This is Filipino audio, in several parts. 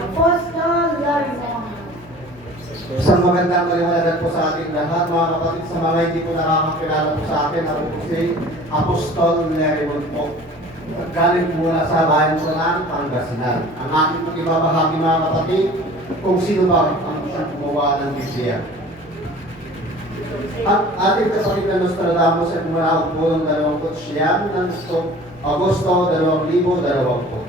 Apostol Larimon. Isang magandang kaliwanagan po sa ating lahat, mga kapatid, sa mga hindi po nakakakilala po sa akin, ako po si Apostol Larimon po. Galing mula sa bayan po ng Pangasinan. Ang aking po ibabahagi, mga kapatid, kung sino ba ang siyang gumawa ng Biblia. Ang ating kapatid na Nostradamus ay pumanahog po ng 29 ng Agosto 2020.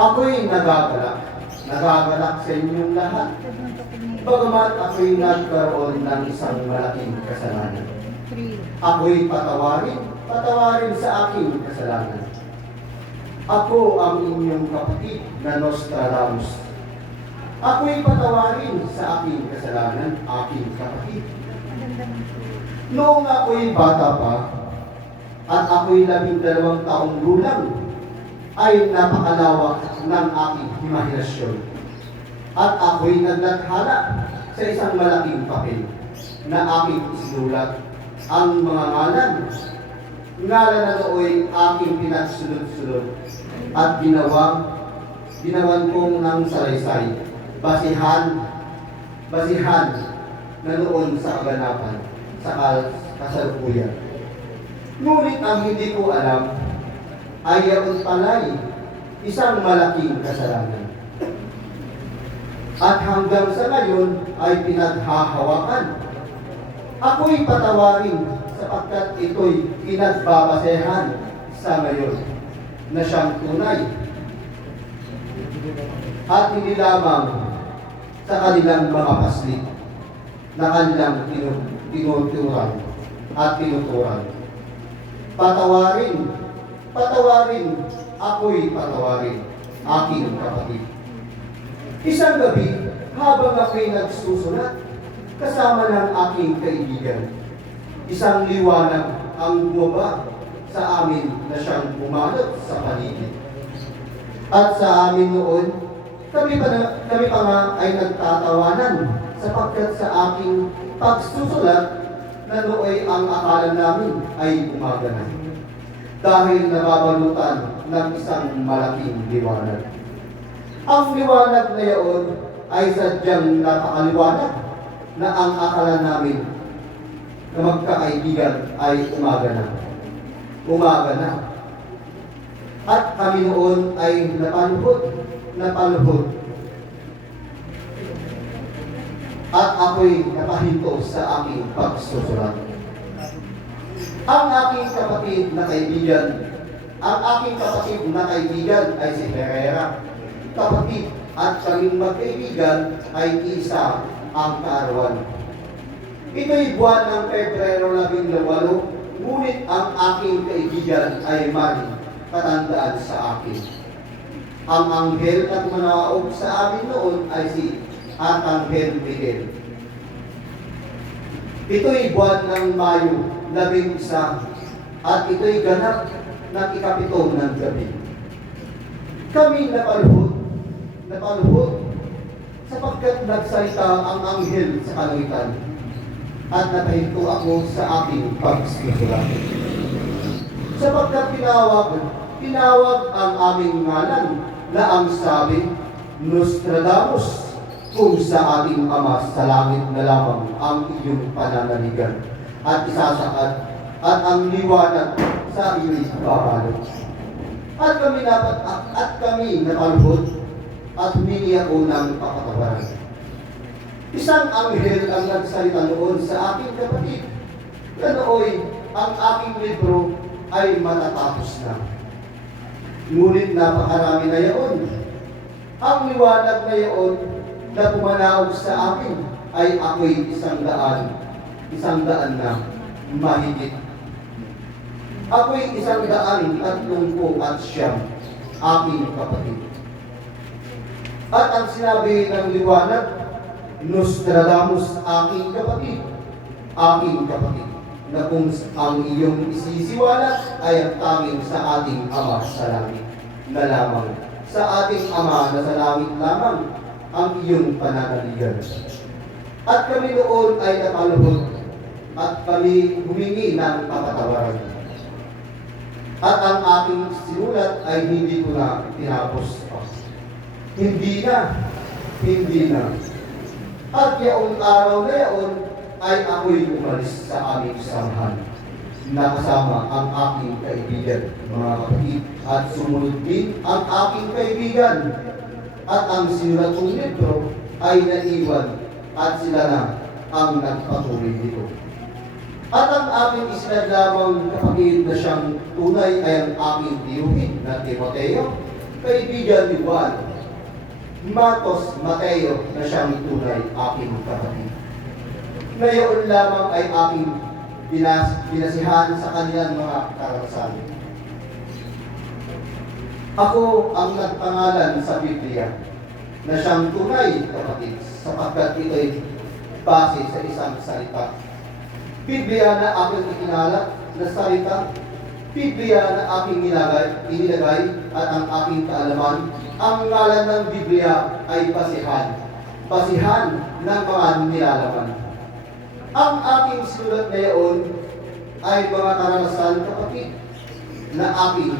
Ako'y nagagalak sa inyong lahat. Bagamat ako'y nagkaroon ng isang malaking kasalanan. Ako'y patawarin sa aking kasalanan. Ako ang inyong kapatid na Nostradamus. Ako'y patawarin sa aking kasalanan, aking kapatid. Noong ako'y bata pa, at ako'y 12 taong gulang, ay napakalawak ng aking imahinasyon. At ako'y naglathala sa isang malaking papel na aking isinulat ang mga ngalan. Ngalan na nooy aking pinagsunod-sunod at ginawan kong ng salaysay, basihan na noon sa kaganapan, sa kasalukuyan. Ngunit ang hindi ko alam ay yaon pala'y isang malaking kasalanan. At hanggang sa ngayon ay pinaghahawakan. Ako'y patawarin sapagkat ito'y pinagbabasehan sa ngayon na siyang tunay. At hindi lamang sa kanilang mga paslit na kanilang tinuturan at tinuturan. Patawarin, ako'y patawarin, aking kapatid. Isang gabi, habang ako'y nagsusulat, kasama ng aking kaibigan, isang liwanag ang bumaba sa amin na siyang bumalot sa paligid. At sa amin noon, kami pa nga ay nagtatawanan sapagkat sa aking pagsusulat na nooy ang akala namin ay gumagana. Dahil nababalutan ng isang malaking liwanag. Ang liwanag na iyon ay sadyang napakaliwanag na ang akala namin na magkakaibigan ay umagana. At kami noon ay napaluhod. At ako'y napahinto sa aking pagsusulat. Ang aking kapatid na kaibigan ay si Herrera. Kapatid at kaming magkaibigan ay isa ang kaarawan. Ito'y buwan ng Pebrero 18, ngunit ang aking kaibigan ay maring katandaan sa akin. Ang anghel na tumanaog sa amin noon ay si Arkanghel Miguel. Ito'y buwan ng Mayo 11 at ito'y ganap ng 7 ng gabi. Kami napaluhod sapagkat nagsalita ang anghel sa kalangitan at napahinto ako sa aking pagsusulat. Sapagkat tinawag ang aming ngalan na ang sabi, Nostradamus, kung sa ating Ama sa langit na lamang ang iyong pananaligan at isasaad at ang liwanag sa iyo'y babalot. At kami napaluhod at humingi ako ng kapatawaran. Isang anghel ang nagsalita noon sa aking kapatid na nooy ang aking libro ay matatapos na. Ngunit napakarami na yaon. Ang liwanag na yaon na pumanaog sa akin ay ako'y 100 na mahigit. Ako'y 139 aking kapatid. At ang sinabi ng liwanag, Nostradamus, aking kapatid, na kung ang iyong isisiwalat ay ang tanging sa ating Ama sa langit na lamang. Sa ating Ama na sa langit lamang ang iyong pananaligan. At kami noon ay napaluhod at kami humingi ng kapatawaran. At ang aking sinulat ay hindi ko na tinapos pa. Hindi na. Hindi na. At yaong araw na yaon ay ako'y umalis sa aming samahan. Nakasama ang aking kaibigan, mga kapatid, at sumunod din ang aking kaibigan. At ang sinulat kong libro ay naiwan at sila na ang nagpatuloy dito. At ang aking isinad lamang kapatid na siyang tunay ay ang aking tiyuhin na Timoteo, kaibigan ni Juan, Matos Mateo na siyang tunay aking kapatid. Ngayon lamang ay aking binasihan sa kanilang mga karanasan. Ako ang nagpangalan sa Biblia na siyang tunay kapatid sapagkat ito'y base sa isang salita. Biblia na aking ikinalap na salita, Biblia na aking inilagay at ang aking kaalaman. Ang ngalan ng Biblia ay basihan ng mga nilalaman. Ang aking sulat ngayon ay mga karanasan kapatid na aking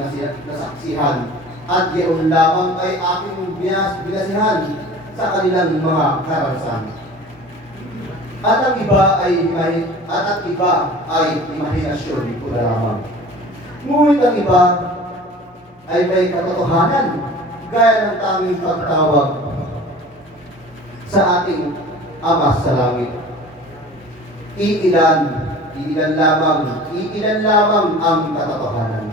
nasaksihan at yaon lamang ay aking binasihan sa kanilang mga karanasan. At ang iba ay imahinasyon ko na lamang. Ngunit ang iba ay may katotohanan gaya ng tanging pagtawag sa ating Ama sa langit. Iilan lamang ang katotohanan.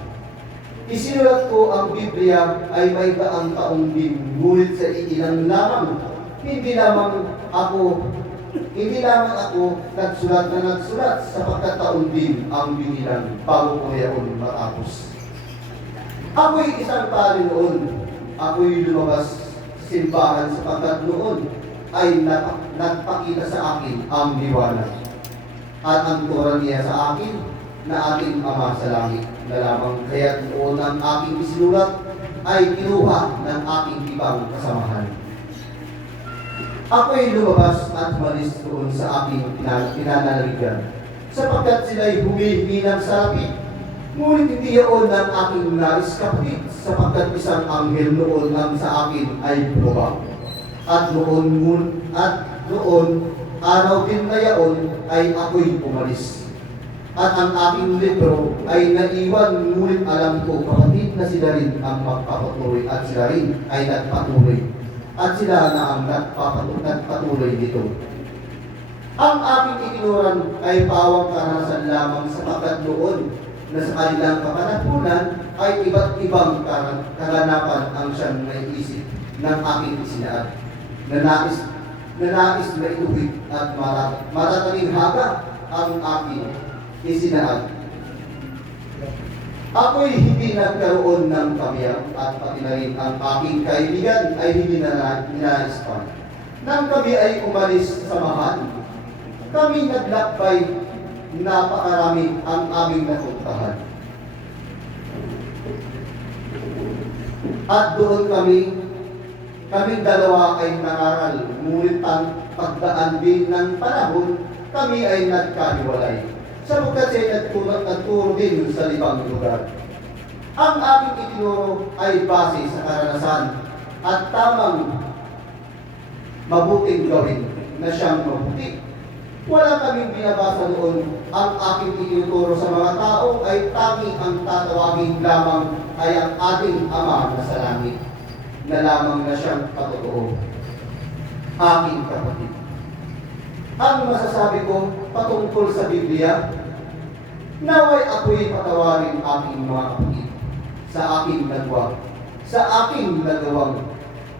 Isinulat ko ang Biblia ay may daang taong din, ngunit sa iilan lamang, hindi lamang ako nagsulat sapagkat taon din ang binilang bago ko yaon matapos. Ako'y isang tali noon, ako'y lumabas sa simbahan sapagkat noon ay nagpakita sa akin ang liwanag. At ang turan niya sa akin na ating Ama sa langit na lamang kaya't noon ang aking isinulat ay kinuha ng aking ibang kasamahan. Ako'y lumabas at malis doon sa aking pinanaligan sapagkat sila'y humihingi ng salapi. Ngunit hindi yaon ng aking nais kapatid sapagkat isang anghel noon ang sa akin ay bumaba. At noon, araw din na yaon ay ako'y umalis. At ang aking libro ay naiwan, ngunit alam ko kapatid na sila rin ang magpapatuloy at sila rin ay nagpatuloy. At sila na ang nagpatuloy dito. Ang aking itinuran ay pawang karanasan lamang sapagkat noon na sa kanilang kapanahunan ay iba't ibang kaganapan ang siyang naiisip ng aking isinaad. Na nais na ituwid at matataling haga ang aking isinaad. Ako'y hindi nagkaroon ng kamiyang at pati na rin ang aking kaibigan ay hindi na ninais pa. Nang kami ay umalis sa samahan, kami naglakbay, napakarami ang aming napuntahan. At doon kaming dalawa ay nangaral, ngunit ang pagdaan din ng panahon, kami ay nagkahiwalay. Sapagkat siya'y nagturo din sa ibang lugar. Ang aking itinuro ay base sa karanasan at tamang mabuting gawin na siyang mabuti. Wala kaming binabasa doon. Ang aking itinuturo sa mga tao ay tanging ang tatawagin lamang ay ang ating Ama na sa langit, na lamang na siyang patotoo. Aking kapatid. Ang masasabi ko patungkol sa Biblia, naway ako'y patawarin aking mga kapatid sa aking nagawang.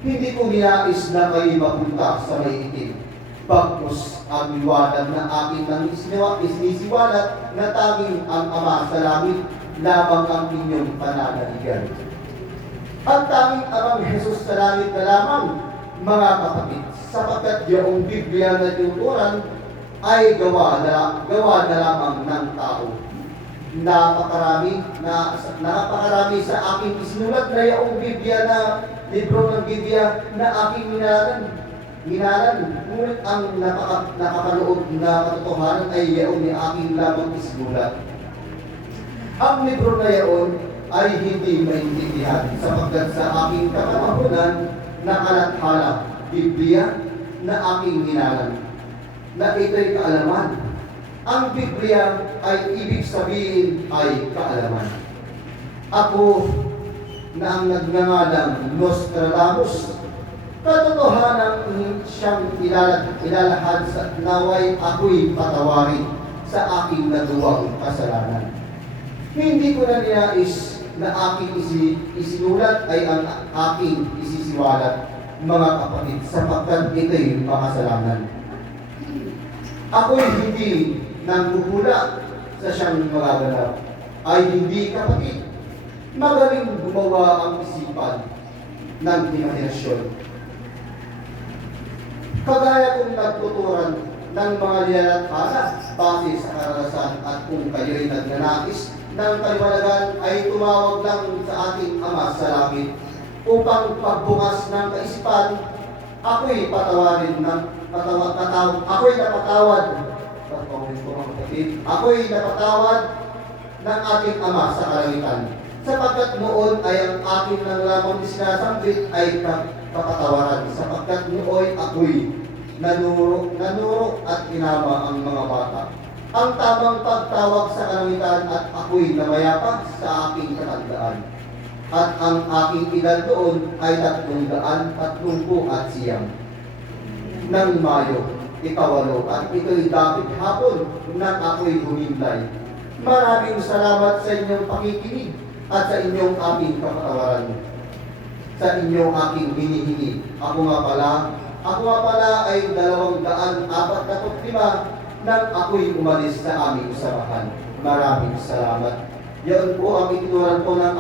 Hindi ko ninais na kayo mapunta sa may itim. Bagkus ang liwanag na aking nang isinisiwalat na tanging ang Ama sa langit lamang ang inyong pananaligan. Ang tanging Amang Jesus sa langit na lamang, mga kapatid, sapagkat yung Biblia na tinuturan ay gawa na lamang ng tao. Napakarami sa aking isinulat na yung Biblia na libro ng Biblia na aking minalan. Ngunit ang nakapanood na katotohanan ay yung ni aking lamang isinulat. Ang libro na yaon ay hindi maintindihan sapagkat sa aking kapanahunan nakalathala, Biblia na aking hinalan, na ito'y kaalaman. Ang Biblia ay ibig sabihin ay kaalaman. Ako na ang nagngangalang Nostradamus, katotohanan siyang ilalahad sa naway ako'y patawarin sa aking nagawang kasalanan. Hindi ko na ninais na aking isinulat ay ang aking isisiwalat, mga kapatid, sapagkat ito'y makasalanan. Ako'y hindi nangguhula sa siyang magaganap, ay hindi, kapatid, magaling gumawa ang isipan ng imahinasyon. Kagaya kong nagtuturan ng mga nilalathala base sa karanasan at kung kayo'y nagnanais ng kaliwanagan ay tumawag lang sa ating Ama sa langit upang pagbukas ng kaisipan, ako'y patawarin ng ako'y napatawad ng ating Ama sa kalangitan. Sapagkat noon ay ang akin lang lamang sinasambit ay kapatawaran, sapagkat nooy ako'y nanuro at inama ang mga bata. Ang tamang pagtawag sa kalangitan at ako'y namayapa sa aking katandaan. At ang aking edad doon ay 330 ng Mayo, ikawalo, at ito'y dapit hapon nang ako'y humimlay. Maraming salamat sa inyong pakikinig at sa inyong aking kapatawaran, sa inyong aking hinihingi. Ako nga pala ay 245 nang ako'y umalis sa aming usapahan. Maraming salamat. Yan po ang ituturan po ng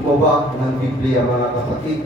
gumawa ng Biblia, mga kapatid.